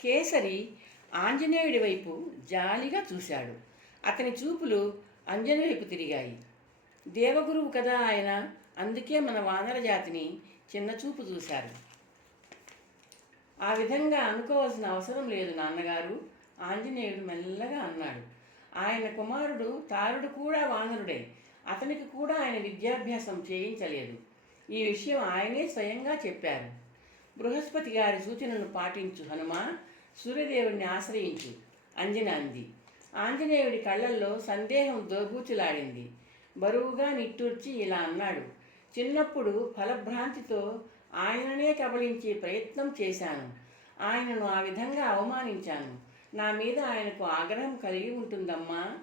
కేసరి ఆంజనేయుడి వైపు జాలిగా చూశాడు. అతని చూపులు అంజని వైపు తిరిగాయి. దేవగురువు కదా ఆయన అందుకే మన వానర జాతిని చిన్న చూపు చూశారు. ఆ విధంగా అనుకోవాల్సిన అవసరం లేదు నాన్నగారు ఆంజనేయుడు మెల్లగా అన్నాడు. ఆయన కుమారుడు తారుడు కూడా వానరుడే అతనికి కూడా ఆయన విద్యాభ్యాసం చేయించలేదు. ఈ విషయం ఆయనే స్వయంగా చెప్పారు. బృహస్పతి గారి సూచనను పాటించు హనుమ. సూర్యదేవుడిని ఆశ్రయించు అంజన అంది ఆంజనేయుడి కళ్ళల్లో సందేహం దోబూచులాడింది. బరువుగా నిట్టూర్చి ఇలా అన్నాడు. చిన్నప్పుడు ఫలభ్రాంతితో ఆయననే కబలించే ప్రయత్నం చేశాను. ఆయనను ఆ విధంగా అవమానించాను. నా మీద ఆయనకు ఆగ్రహం కలిగి ఉంటుందమ్మా.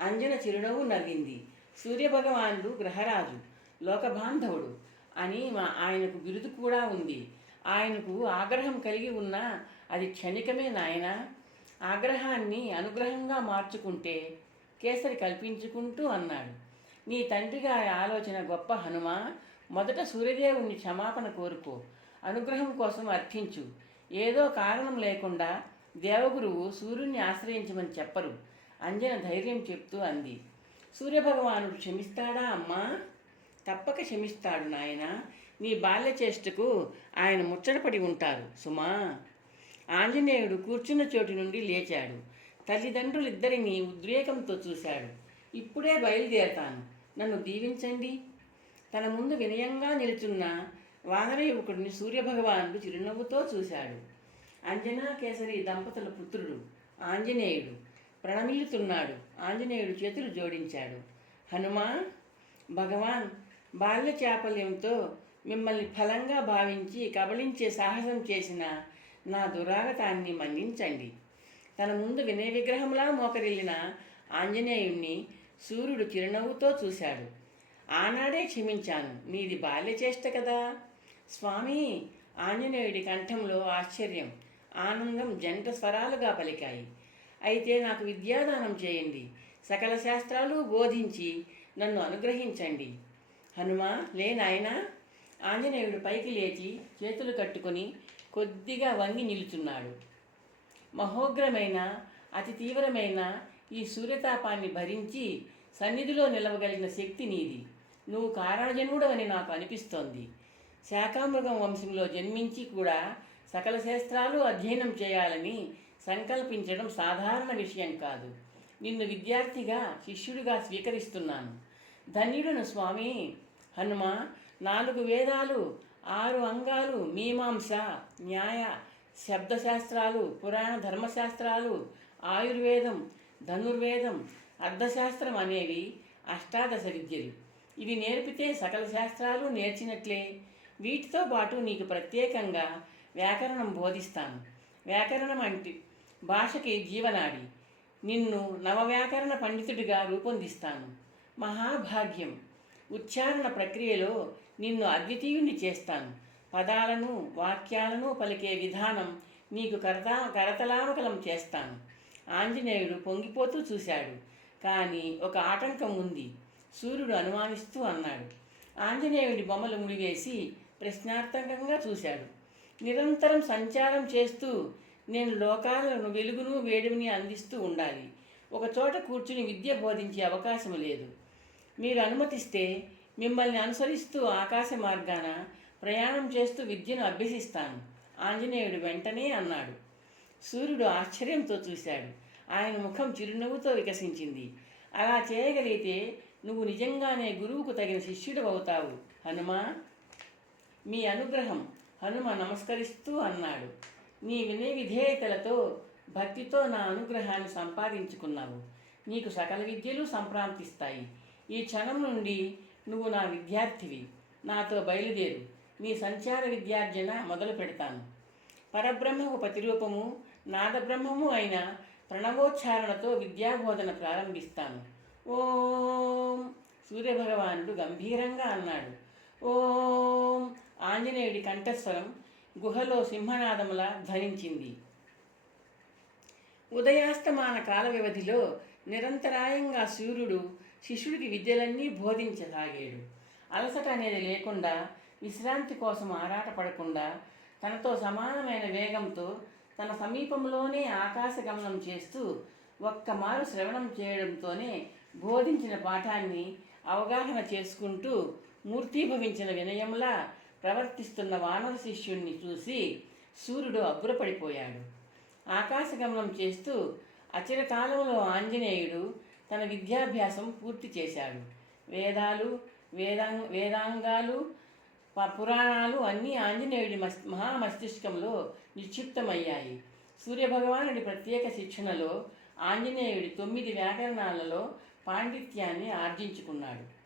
అంజన చిరునవ్వు నవ్వింది. సూర్యభగవానుడు గ్రహరాజు లోకబాంధవుడు అని మా ఆయనకు బిరుదు కూడా ఉంది. ఆయనకు ఆగ్రహం కలిగి ఉన్నా అది క్షణికమే నాయనా. ఆగ్రహాన్ని అనుగ్రహంగా మార్చుకుంటే కేసరి కల్పించుకుంటూ అన్నాడు. నీ తండ్రి గారి ఆలోచన గొప్ప హనుమ. మొదట సూర్యదేవుని క్షమాపణ కోరుకో. అనుగ్రహం కోసం అర్థించు. ఏదో కారణం లేకుండా దేవగురువు సూర్యుని ఆశ్రయించమని చెప్పరు. అంజన ధైర్యం చెప్తూ అంది. సూర్యభగవానుడు క్షమిస్తాడా అమ్మా? తప్పక క్షమిస్తాడు నాయన. నీ బాల్య చేష్టకు ఆయన ముచ్చటపడి ఉంటారు. సుమా ఆంజనేయుడు కూర్చున్న చోటు నుండి లేచాడు. తల్లిదండ్రులిద్దరినీ ఉద్రేకంతో చూశాడు. ఇప్పుడే బయలుదేరతాను. నన్ను దీవించండి. తన ముందు వినయంగా నిలుచున్న వానర యువకుడిని సూర్యభగవానుడు చిరునవ్వుతో చూశాడు. అంజనా కేసరి దంపతుల పుత్రుడు ఆంజనేయుడు ప్రణమిల్లుతున్నాడు. ఆంజనేయుడు చేతులు జోడించాడు. హనుమా భగవాన్ బాల్య చాపల్యంతో మిమ్మల్ని ఫలంగా భావించి కబళించే సాహసం చేసిన నా దురాగతాన్ని మన్నించండి. తన ముందు వినయ విగ్రహంలా మోకరిల్లిన ఆంజనేయుణ్ణి సూర్యుడు చిరునవ్వుతో చూశాడు. ఆనాడే క్షమించాను నీది బాల్య చేష్ట కదా. స్వామి ఆంజనేయుడి కంఠంలో ఆశ్చర్యం ఆనందం జంట స్వరాలుగా పలికాయి. అయితే నాకు విద్యాదానం చేయండి సకల శాస్త్రాలు బోధించి నన్ను అనుగ్రహించండి. హనుమా లే నాయనా. ఆంజనేయుడు పైకి లేచి చేతులు కట్టుకొని కొద్దిగా వంగి నిలుచున్నాడు. మహోగ్రమైన అతి తీవ్రమైన ఈ సూర్యతాపాన్ని భరించి సన్నిధిలో నిలవగలిగిన శక్తి నీది. నువ్వు కారణజన్ముడవని నాకు అనిపిస్తోంది. శాకామృగం వంశంలో జన్మించి కూడా సకల శాస్త్రాలు అధ్యయనం చేయాలని సంకల్పించడం సాధారణ విషయం కాదు. నిన్ను విద్యార్థిగా శిష్యుడిగా స్వీకరిస్తున్నాను. ధన్యుడను స్వామి. హనుమ నాలుగు వేదాలు ఆరు అంగాలు మీమాంస న్యాయ శబ్దశాస్త్రాలు పురాణ ధర్మశాస్త్రాలు ఆయుర్వేదం ధనుర్వేదం అర్థశాస్త్రం అనేవి అష్టాదశ విద్యలు. ఇవి నేర్పితే సకల శాస్త్రాలు నేర్చినట్లే. వీటితో పాటు నీకు ప్రత్యేకంగా వ్యాకరణం బోధిస్తాను. వ్యాకరణం అంటే భాషకి జీవనాడి. నిన్ను నవవ్యాకరణ పండితుడిగా రూపొందిస్తాను. మహాభాగ్యం. ఉచ్చారణ ప్రక్రియలో నిన్ను అద్వితీయుణ్ణి చేస్తాను. పదాలను వాక్యాలను పలికే విధానం నీకు కరతా కరతలామకలం చేస్తాను. ఆంజనేయుడు పొంగిపోతూ చూశాడు. కానీ ఒక ఆటంకం ఉంది. సూర్యుడు అనుమానిస్తూ అన్నాడు. ఆంజనేయుడి బొమ్మలు ముడివేసి ప్రశ్నార్థకంగా చూశాడు. నిరంతరం సంచారం చేస్తూ నేను లోకాలను వెలుగును వేడిమిని అందిస్తూ ఉండాలి. ఒకచోట కూర్చుని విద్య బోధించే అవకాశం లేదు. మీరు అనుమతిస్తే మిమ్మల్ని అనుసరిస్తూ ఆకాశ మార్గాన ప్రయాణం చేస్తూ విద్యను అభ్యసిస్తాను. ఆంజనేయుడు వెంటనే అన్నాడు. సూర్యుడు ఆశ్చర్యంతో చూశాడు. ఆయన ముఖం చిరునవ్వుతో వికసించింది. అలా చేయగలిగితే నువ్వు నిజంగానే గురువుకు తగిన శిష్యుడు అవుతావు హనుమా! మీ అనుగ్రహం హనుమ నమస్కరిస్తూ అన్నాడు. నీ వినయ విధేయతలతో భక్తితో నా అనుగ్రహాన్ని సంపాదించుకున్నావు. నీకు సకల విద్యలు సంప్రాంతిస్తాయి ఈ క్షణం నుండి నువ్వు నా విద్యార్థివి. నాతో బయలుదేరు. నీ సంచార విద్యార్జన మొదలు పెడతాను. పరబ్రహ్మకు ప్రతిరూపము నాదబ్రహ్మము అయిన ప్రణవోచ్చారణతో విద్యాబోధన ప్రారంభిస్తాను. ఓం సూర్యభగవానుడు గంభీరంగా అన్నాడు. ఓం ఆంజనేయుడి కంఠస్వరం గుహలో సింహనాదములా ధ్వనించింది. ఉదయాస్తమాన కాల వ్యవధిలో నిరంతరాయంగా సూర్యుడు శిష్యుడికి విద్యలన్నీ బోధించసాగాడు. అలసట అనేది లేకుండా విశ్రాంతి కోసం ఆరాటపడకుండా తనతో సమానమైన వేగంతో తన సమీపంలోనే ఆకాశగమనం చేస్తూ ఒక్కమారు శ్రవణం చేయడంతోనే బోధించిన పాఠాన్ని అవగాహన చేసుకుంటూ మూర్తీభవించిన వినయంలా ప్రవర్తిస్తున్న వానర శిష్యుణ్ణి చూసి సూర్యుడు అబ్బురపడిపోయాడు. ఆకాశగమనం చేస్తూ అచిరకాలంలో ఆంజనేయుడు తన విద్యాభ్యాసం పూర్తి చేశాడు. వేదాలు వేదాంగ వేదాంగాలు ప- పురాణాలు అన్నీ ఆంజనేయుడి మస్ మహామస్తిష్కంలో నిక్షిప్తమయ్యాయి. సూర్యభగవానుడి ప్రత్యేక శిక్షణలో ఆంజనేయుడి తొమ్మిది వ్యాకరణాలలో పాండిత్యాన్ని ఆర్జించుకున్నాడు.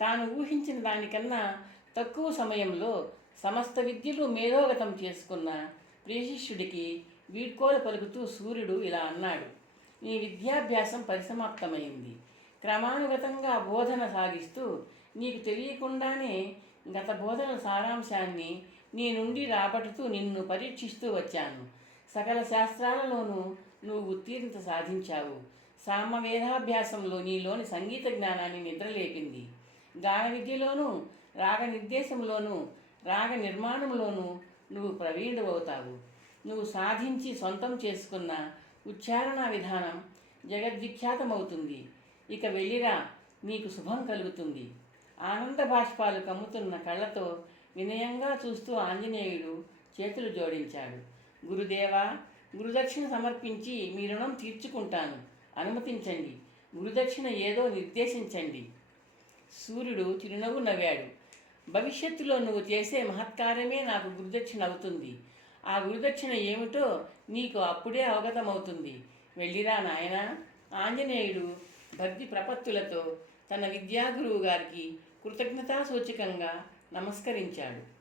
తాను ఊహించిన దానికన్నా తక్కువ సమయంలో సమస్త విద్యలు మేధోగతం చేసుకున్న ప్రియశిష్యుడికి వీడ్కోలు పలుకుతూ సూర్యుడు ఇలా అన్నాడు. నీ విద్యాభ్యాసం పరిసమాప్తమైంది. క్రమానుగతంగా బోధన సాగిస్తూ నీకు తెలియకుండానే గత బోధన సారాంశాన్ని నీ నుండి రాబడుతూ నిన్ను పరీక్షిస్తూ వచ్చాను. సకల శాస్త్రాలలోనూ నువ్వు ఉత్తీర్ణత సాధించావు. సామవేదాభ్యాసంలో నీలోని సంగీత జ్ఞానాన్ని నిద్రలేపింది. గాన విద్యలోనూ రాగ నిర్దేశంలోనూ రాగ నిర్మాణంలోనూ నువ్వు ప్రవీణుడవుతావు. నువ్వు సాధించి సొంతం చేసుకున్న ఉచ్చారణ విధానం జగద్విఖ్యాతమవుతుంది. ఇక వెళ్ళిరా నీకు శుభం కలుగుతుంది. ఆనంద బాష్పాలు కమ్ముతున్న కళ్ళతో వినయంగా చూస్తూ ఆంజనేయుడు చేతులు జోడించాడు. గురుదేవా గురుదక్షిణ సమర్పించి మీ రుణం తీర్చుకుంటాను. అనుమతించండి. గురుదక్షిణ ఏదో నిర్దేశించండి. సూర్యుడు చిరునవ్వు నవ్వాడు. భవిష్యత్తులో నువ్వు చేసే మహత్కారమే నాకు గురుదక్షిణ అవుతుంది. ఆ గురుదక్షిణ ఏమిటో నీకు అప్పుడే అవగతమవుతుంది. వెళ్ళిరా నాయనా. ఆంజనేయుడు భక్తి ప్రపత్తులతో తన విద్యాగురువు గారికి కృతజ్ఞతాసూచకంగా నమస్కరించాడు.